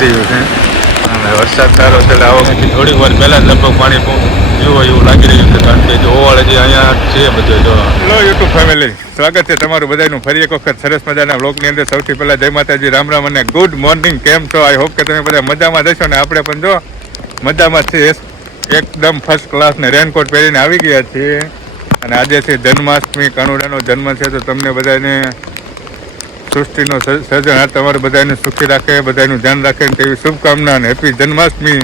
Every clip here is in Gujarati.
થઈ રહ્યું છે. અને વરસાદ સારો છે એટલે આવો થોડીક વાર પહેલાં જ લગભગ પાણી જુઓ એવું લાગી રહ્યું છે. કારણ કે જો ઓવાળ હજી અહીંયા છે બધું જો. હેલો યુટ્યુબ ફેમિલી, સ્વાગત છે તમારું બધાનું ફરી એક વખત સરસ મજાના બ્લોગની અંદર સૌથી પહેલાં જય માતાજી, રામ રામ અને ગુડ મોર્નિંગ. કેમ છો? આઈ હોપ કે તમે બધા મજામાં જશો ને આપણે પણ જો મજામાં છીએ. એકદમ ફર્સ્ટ ક્લાસ ને રેનકોટ પહેરીને આવી ગયા છીએ. અને આજે છે જન્માષ્ટમી, કનુડાનો જન્મ છે. તો તમને બધાને સૃષ્ટિનો સર્જન. આ તમારે બધાને સુખી રાખે, બધાનું ધ્યાન રાખે તેવી શુભકામના અને હેપી જન્માષ્ટમી.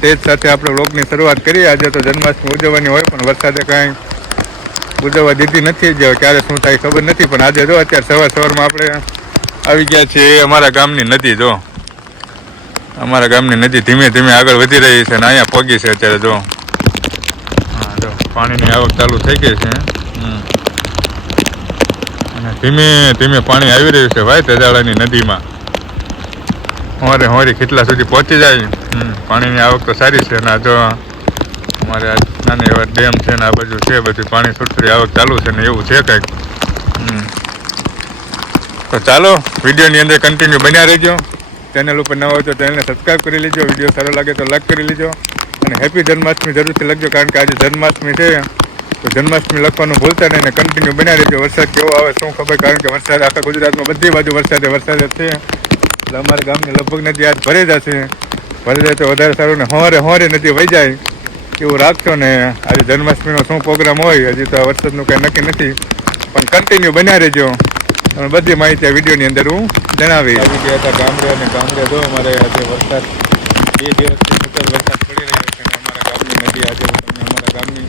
તે જ સાથે આપણે લોકની શરૂઆત કરીએ. આજે તો જન્માષ્ટમી ઉજવવાની હોય, પણ વરસાદે કાંઈ ઉજવવા દીધી નથી. જે ક્યારે શું થાય ખબર નથી. પણ આજે જો, અત્યારે સવાર સવારમાં આપણે આવી ગયા છીએ અમારા ગામની નદી, જો. અમારા ગામની નદી ધીમે ધીમે આગળ વધી રહી છે અને અહીંયા પગી છે અત્યારે, જો. હા, જો. પાણીની આવક ચાલુ થઈ ગઈ છે. ધીમે ધીમે પાણી આવી રહ્યું છે ભાઈ તેજાળાની નદીમાં. હોરે હોરી કેટલા સુધી પહોંચી જાય. પાણીની આવક તો સારી છે અને આ જો અમારે નાની એવા ડેમ છે ને આ બાજુ છે, બધું પાણી થોડી આવક ચાલુ છે ને એવું છે કંઈક. તો ચાલો, વિડીયોની અંદર કન્ટિન્યુ બન્યા રહેજો. ચેનલ ઉપર નવા હોય તો ચેનલને સબસ્ક્રાઈબ કરી લેજો. વીડિયો સારો લાગે તો લાઈક કરી લેજો. અને હેપી જન્માષ્ટમી જરૂરથી લખજો, કારણ કે આજે જન્માષ્ટમી છે. તો જન્માષ્ટમી લખવાનું ભૂલતા નહીં કન્ટિન્યુ બન્યા રહેજો. વરસાદ કેવો આવે, શું ખબર? કારણ કે વરસાદ આખા ગુજરાતમાં બધી બાજુ વરસાદે વરસાદ જ છે. એટલે અમારા ગામની લગભગ નદી આજ ભરે જશે. ભરે જાય તો વધારે સારું ને હોરે હોરે નદી વહી જાય. એવું રાખશો ને. આજે જન્માષ્ટમીનો શું પ્રોગ્રામ હોય, હજી તો વરસાદનું કંઈ નક્કી નથી. પણ કન્ટિન્યુ બન્યા રહેજો. અને બધી માહિતી આ વિડીયોની અંદર હું જણાવી આવી ગયા હતા ગામડે અને ગામડે જો, અમારે આજે વરસાદ, બે દિવસથી વરસાદ પડી રહ્યો છે અમારા ગામની નદી આજે અમારા ગામની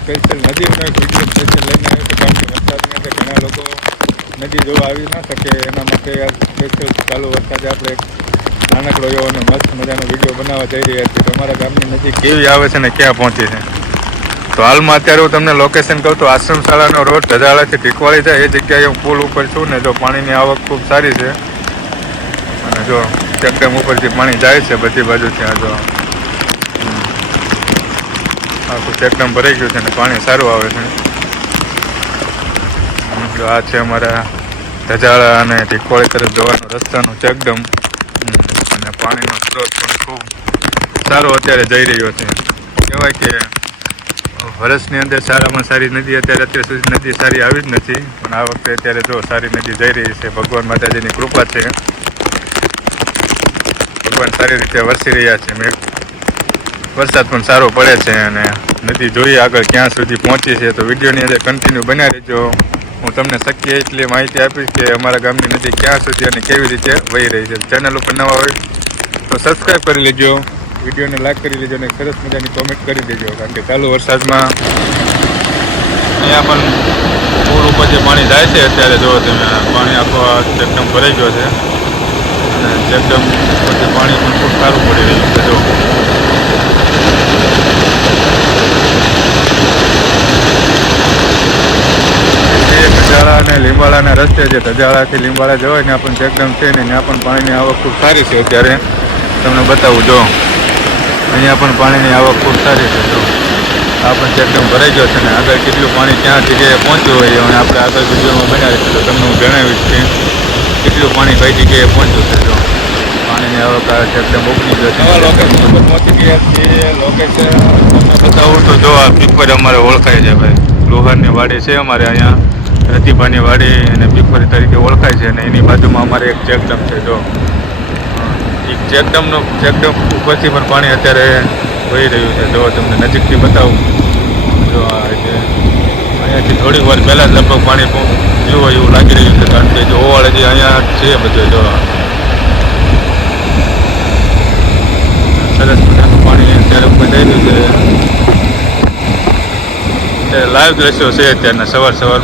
નદીનો એક વીડિયો સ્પેશિયલ લઈને આવ્યો છું, કારણ કે વરસાદની અંદર ઘણા લોકો નદી જોવા આવી ના શકે, એના માટે આ સ્પેશિયલ ચાલુ વરસાદે આપણે નાનકડો એવો અને મસ્ત મજાનો વીડિયો બનાવવા જઈ રહ્યા છીએ તમારા ગામની નદી કેવી આવે છે ને ક્યાં પહોંચી છે તો હાલમાં અત્યારે હું તમને લોકેશન કહું તો આશ્રમ શાળાનો રોડ ધજાળાથી ટીકવાળી જાય એ જગ્યાએ હું પુલ ઉપર છું ને જો પાણીની આવક ખૂબ સારી છે અને જો ચેકડેમ ઉપરથી પાણી જાય છે બધી બાજુથી, આ જો. આખું ચેકડમ ભરાઈ ગયું છે અને પાણી સારું આવે છે આ છે અમારા ધજાળા અને ટીકોળી તરફ જવાનો રસ્તાનો ચેકડમ અને પાણીનો સ્ત્રોત પણ ખૂબ સારો અત્યારે જઈ રહ્યો છે. કહેવાય કે, વર્ષની અંદર સારામાં સારી નદી અત્યારે અત્યાર સુધી નદી સારી આવી જ નથી, પણ આ વખતે અત્યારે જો સારી નદી જઈ રહી છે, ભગવાન માતાજીની કૃપા છે. ભગવાન સારી રીતે વરસી રહ્યા છે. મેં વરસાદ પણ સારો પડે છે અને નદી જોઈએ આગળ ક્યાં સુધી પહોંચી છે તો વિડીયોની અંદર કન્ટિન્યુ બન્યા રહેજો. હું તમને શક્ય એટલી માહિતી આપીશ કે અમારા ગામની નદી ક્યાં સુધી અને કેવી રીતે વહી રહી છે. ચેનલ ઉપર નવા હોય તો સબસ્ક્રાઈબ કરી લેજો, વિડીયોને લાઈક કરી લેજો અને સરસ મજાની કોમેન્ટ કરી દેજો, કારણ કે ચાલુ વરસાદમાં અહીંયા પણ પૂર ઉપર જે પાણી જાય છે. અત્યારે જો તમે પાણી આખો ચેકડમ ભરાઈ ગયો છે અને ચેકડમ પછી પાણી પણ ખૂબ સારું પડી રહ્યું છે. જો એ અને લીંબાળાના રસ્તે છે તજાળાથી લીંબાળા જવાય ત્યાં પણ ચેકડમ છે ને ત્યાં પણ પાણીની આવક ખૂબ સારી છે અત્યારે. તમને બતાવું, જો. અહીંયા પણ પાણીની આવક ખૂબ સારી છે, જો. આ પણ ચેકડમ ભરાઈ ગયો છે ને આગળ કેટલું પાણી ક્યાં જગ્યાએ પહોંચ્યું હોય અને આપણે આગળ વિડીયોમાં બનાવીશું. તો તમને હું જણાવીશ કે કેટલું પાણી કઈ જગ્યાએ પહોંચ્યું છે, જો. ચેકડમ છે લોકેશન તમને બતાવું તો જો આ પીપર અમારે ઓળખાય છે ભાઈ. લોહારની વાડી છે અમારે અહીંયા. પ્રતિભાની વાડી અને પીપરી તરીકે ઓળખાય છે અને એની બાજુમાં અમારે એક ચેકડમ છે, જો. ચેકડમનો ચેકડમ ઉપરથી પણ પાણી અત્યારે વહી રહ્યું છે. જો તમને નજીકથી બતાવું. જો આ રીતે અહીંયાથી થોડીક વાર પહેલાં જ લગભગ પાણી પીવું હોય એવું લાગી રહ્યું છે. કારણ કે જો ઓવાળ હજી અહીંયા છે બધું, જો સરસ મજાનું પાણી અત્યારે ઉપર જઈ રહ્યું છે. લાઈવ દ્રશ્યો છે અત્યારના સવાર સવાર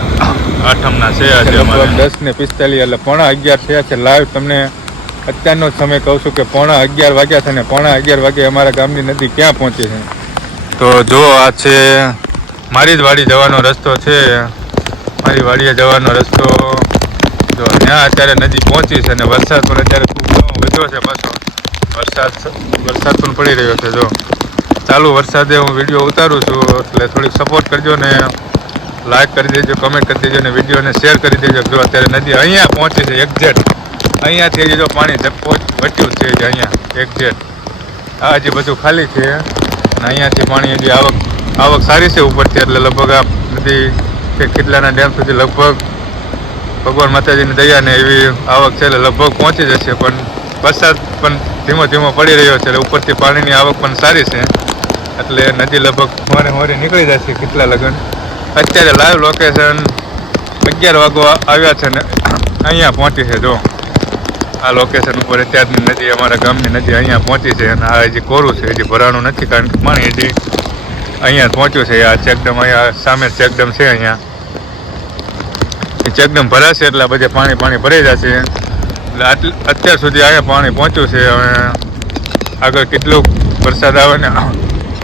આઠમના છે આજે દસ ને પિસ્તાલીસ એટલે પોણા અગિયાર થયા છે લાઈવ તમને અત્યારનો જ સમય કહું છું કે પોણા અગિયાર વાગ્યા છે ને પોણા અગિયાર વાગે અમારા ગામની નદી ક્યાં પહોંચી છે. તો જો આ છે મારી જ વાડી જવાનો રસ્તો છે. મારી વાડીએ જવાનો રસ્તો. જો ત્યાં અત્યારે નદી પહોંચી છે અને વરસાદ પણ અત્યારે ખૂબ વધ્યો છે પાછો. વરસાદ વરસાદ પણ પડી રહ્યો છે, જો. ચાલુ વરસાદે હું વીડિયો ઉતારું છું, એટલે થોડીક સપોર્ટ કરજો ને લાઈક કરી દેજો કમેન્ટ કરી દેજો અને વિડીયોને શેર કરી દેજો, જો અત્યારે નદી અહીંયા પહોંચી છે એક્ઝેટ અહીંયાથી હજી જો પાણી વટ્યું છે જ અહીંયા એક જેટ આ હજી બધું ખાલી છે અને અહીંયાથી પાણી હજી આવક આવક સારી છે ઉપરથી, એટલે લગભગ આ નદી કે કેટલાના ડેમ સુધી લગભગ ભગવાન માતાજીની દયાને એવી આવક છે, એટલે લગભગ પહોંચી જશે, પણ વરસાદ પણ ધીમો ધીમો પડી રહ્યો છે, એટલે ઉપરથી પાણીની આવક પણ સારી છે. એટલે નદી લગભગ મોરે મોરે નીકળી જશે કેટલા લગન. અત્યારે લાઈવ લોકેશન અગિયાર વાગવા આવ્યા છે ને અહીંયા પહોંચી છે, જો. આ લોકેશન ઉપર અત્યારની નદી, અમારા ગામની નદી અહીંયા પહોંચી છે અને આ હજી કોરું છે, હજી ભરાણું નથી કારણ કે પાણી હજી અહીંયા પહોંચ્યું છે, આ ચેકડમ અહીંયા સામે ચેકડમ છે અહીંયા. ચેકડમ ભરાશે એટલે બધે પાણી પાણી ભરાઈ જશે. એટલે અત્યાર સુધી અહીંયા પાણી પહોંચ્યું છે. હવે આગળ કેટલું વરસાદ આવે ને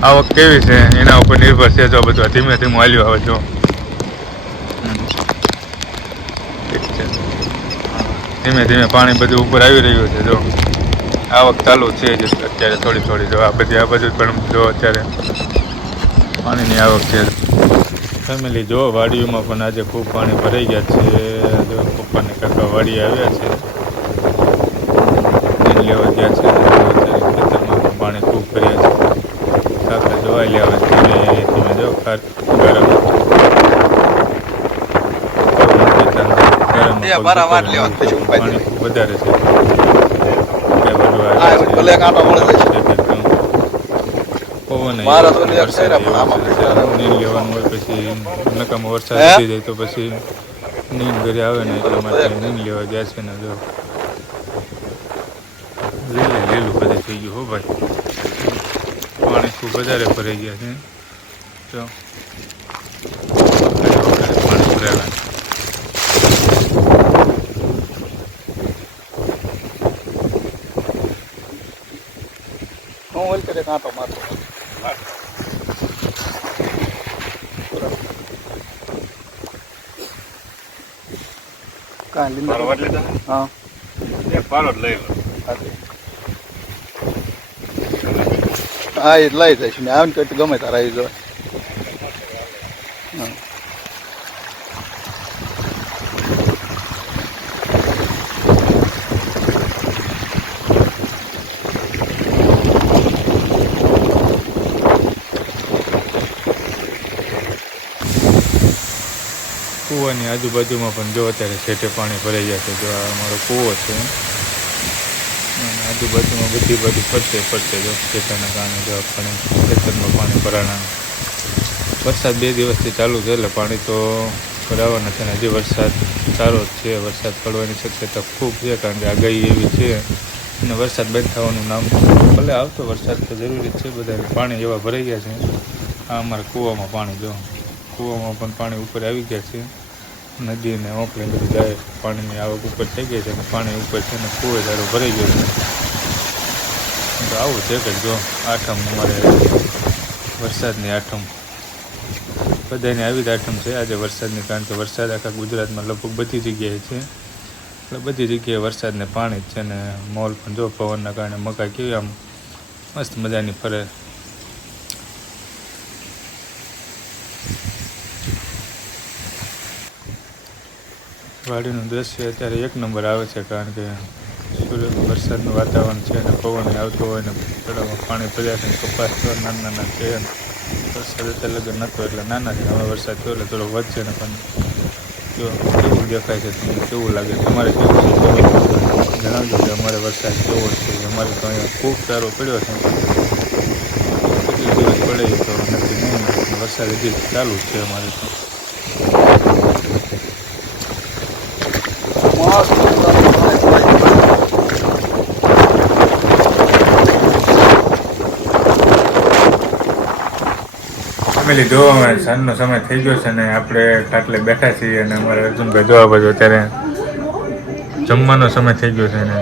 આવક કેવી છે, એના ઉપર નિર્ભર છે. જો બધું ધીમે ધીમે હાલ્યું આવે જો ધીમે ધીમે પાણી બધું ઉપર આવી રહ્યું છે. જો આવક ચાલુ છે જ અત્યારે થોડી થોડી. જો આ બધી આ બધું પણ જો અત્યારે પાણીની આવક છે. ફેમિલી જો વાડીઓમાં પણ આજે ખૂબ પાણી ભરાઈ ગયા છે. પપ્પાને કાકા વાડી આવ્યા છે. નીંદ લેવા ગયા છે ખેતરમાં પાણી ખૂબ કર્યા છે કાકા જોવા લેવા ધીમે તમે જો ગરમ પાણી ખૂબ વધારે છે છે. છે. છે. લેવાનું હોય પછી નકામાં વરસાદ? થઈ જાય તો પછી નીંદ ઘરે આવે ને એટલા માટે નીંદ લેવા ગયા છે ને જો લીલે બધું થઈ ગયું હો ભાઈ. પાણી ખૂબ વધારે ભરાઈ ગયા છે. જો પાણી ભરાયા હું ઓલ કરે કાંટો મારતો. કાંઈ લીંડા હા. હા એ લઈ જઈશ ને આવે કરતી ગમે તારા આવી જવાય. કૂવાની આજુબાજુમાં પણ જો અત્યારે છેટે પાણી ભરાઈ ગયા છે, જો આ અમારો કૂવો છે. આજુબાજુમાં બધી બધી ફરતે ફરતે જો ખેતરના કારણે જો પાણી ખેતરમાં પાણી ભરાણા. વરસાદ બે દિવસથી ચાલુ છે એટલે પાણી તો ભરાવાના છે ને હજી વરસાદ સારો જ છે. વરસાદ પડવાની શક્યતા ખૂબ છે કારણ કે આગાહી એવી છે. અને વરસાદ બંધ થવાનું નામ ભલે આવતો વરસાદ તો જરૂરી છે. બધાને પાણી એવા ભરાઈ ગયા છે. આ અમારા કૂવામાં પાણી જો. કૂવામાં પણ પાણી ઉપર આવી ગયા છે. નદી ને ઓપલે બધું જાય, પાણીની આવક ઉપર થઈ ગઈ છે અને પાણી ઉપર છે ને કુવે સારો ભરાઈ ગયો છે. તો આવું છે કે જો આઠમ અમારે વરસાદની આઠમ. બધાની આવી જ આઠમ છે. આજે વરસાદની, કારણ કે વરસાદ આખા ગુજરાતમાં લગભગ બધી જગ્યાએ છે. એટલે બધી જગ્યાએ વરસાદને પાણી જ છે ને મોલ પણ જો પવનના કારણે મકાઈ કેવી આમ મસ્ત મજાની ફરે. વાડીનું દ્રશ્ય અત્યારે એક નંબર આવે છે, કારણ કે સૂર્ય વરસાદનું વાતાવરણ છે અને પવન આવતો હોય ને તળાવમાં પાણી પડ્યા છે કપાસ તો નાના નાના છે વરસાદ અત્યારે લગ્ન નહોતો એટલે નાના છે. હવે વરસાદ થયો એટલે થોડો વધશે ને, પણ જો કેવું દેખાય છે, તમને કેવું લાગે? તમારે કેવું છે? જણાવજો કે અમારે વરસાદ કેવો છે? અમારે તો અહીંયા ખૂબ સારો પડ્યો છે. કેટલી દિવસ પડે તો નથી, નહીં, વરસાદ હજી ચાલુ જ છે અમારે તો. ફેમિલી, જો અમે સાંજનો સમય થઈ ગયો છે ને આપણે ખાટલે બેઠા છીએ અને અમારે અર્જુનભાઈ જોવા બાજુ અત્યારે જમવાનો સમય થઈ ગયો છે ને.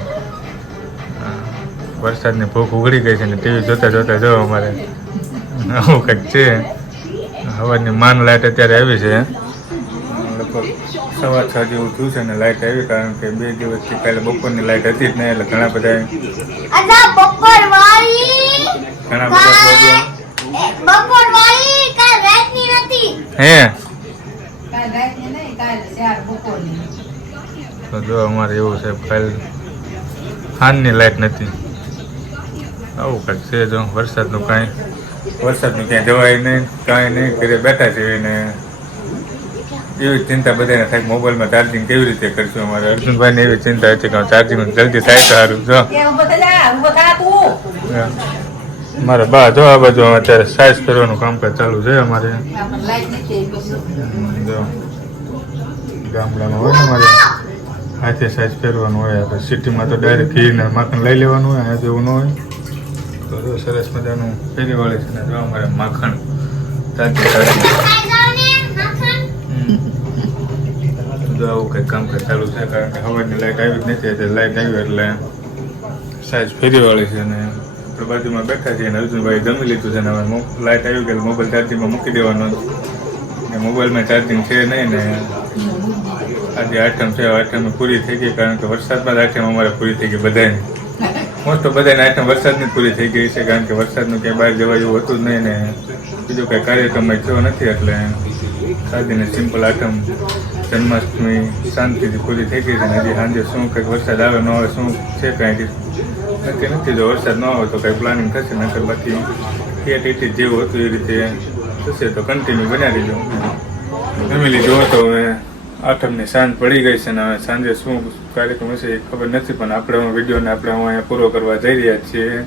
વરસાદની ભૂખ ઉઘડી ગઈ છે ને ટીવી જોતા જોતા જો અમારે આવું કંઈક છે. હવાની માન લાઇટ અત્યારે આવી છે. લગભગ સવા છ જેવું થયું છે ને લાઇટ આવી કારણ કે બે દિવસથી કાલે બપોરની લાઇટ હતી જ નહીં એટલે ઘણા બધા અચ્છા બપોર વાળી ઘણા બધા હે? તો જો અમારે એવું છે કાલ હાનની લાઈટ નથી. આવું કંઈક છે જો વરસાદનું કાંઈ વરસાદનું ક્યાંય જવાય નહીં કાંઈ નહીં ઘરે બેઠા છે ને એવી ચિંતા બધાને થાય મોબાઈલમાં ચાર્જિંગ કેવી રીતે કરશું અમારે? અર્જુનભાઈને એવી ચિંતા હતી કે ચાર્જિંગ જલ્દી થાય તો સારું જો. મારા બા જો આ બાજુ અત્યારે સાઇઝ કરવાનું કામકાજ ચાલુ છે અમારે. જો. ગામડામાં હોય ને અમારે હાથે સાઇઝ પહેરવાનું હોય આપણે સિટીમાં તો ડાયરેક્ટ ઘીને માખણ લઈ લેવાનું હોય આ જેવું ન હોય. તો સરસ મજાનું ફેરી વાળે છે ને જો અમારે માખણ તાજી તાજું જો આવું કંઈક કામકાજ ચાલુ છે, કારણ કે હવાની લાઈટ આવી જ નથી, એટલે લાઈટ આવી એટલે સાઈઝ ફેરી વાળી છે ને આપણે બાજુમાં બેઠા છીએ અને અર્જુનભાઈ જમી લીધું છે અને હવે લાઈટ આવી ગઈ મોબાઈલ ચાર્જિંગમાં મૂકી દેવાનો ને મોબાઈલમાં ચાર્જિંગ છે નહીં ને આજે આઠમ છે આઠમ પૂરી થઈ ગઈ, કારણ કે વરસાદમાં જ આઈટમ અમારે પૂરી થઈ ગઈ બધાની મોસ્ટ ઓફ બધાની આઠમ વરસાદની પૂરી થઈ ગઈ છે, કારણ કે વરસાદનું ક્યાંય બહાર જવા જેવું હતું જ નહીં ને બીજું કંઈ કાર્યક્રમ થયો નથી એટલે સાદીને સિમ્પલ આઈટમ જન્માષ્ટમી શાંતિથી પૂરી થઈ ગઈ છે હજી સાંજે શું કંઈક વરસાદ આવે ન આવે, શું છે કાંઈ નક્કી નથી. જો વરસાદ ન આવે તો કંઈ પ્લાનિંગ થશે, નકર બાકી ક્રિએટિવિટી જેવું હતું એ રીતે થશે તો કન્ટિન્યુ બનાવી દો ફેમિલી જુઓ તો હવે આઠમની સાંજ પડી ગઈ છે ને હવે સાંજે શું કાર્યક્રમ હશે એ ખબર નથી, પણ આપણે વિડીયોને આપણે હું અહીંયા પૂરો કરવા જઈ રહ્યા છીએ.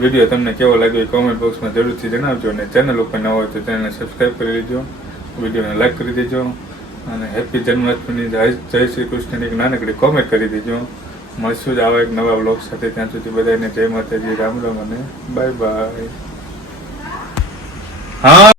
વીડિયો તમને કેવો લાગ્યો એ કોમેન્ટ બોક્સમાં જરૂરથી જણાવજો અને ચેનલ ઉપર ન હોય તો ચેનલને સબસ્ક્રાઈબ કરી લેજો. વિડીયોને લાઈક કરી દેજો. અને હેપી જન્માષ્ટમીની જય જય શ્રી કૃષ્ણની એક નાનકડી કોમેન્ટ કરી દીજો. મળશું જ આવા એક નવા બ્લોગ સાથે. ત્યાં સુધી બધાને જય માતાજી, રામ રામ અને બાય બાય હા.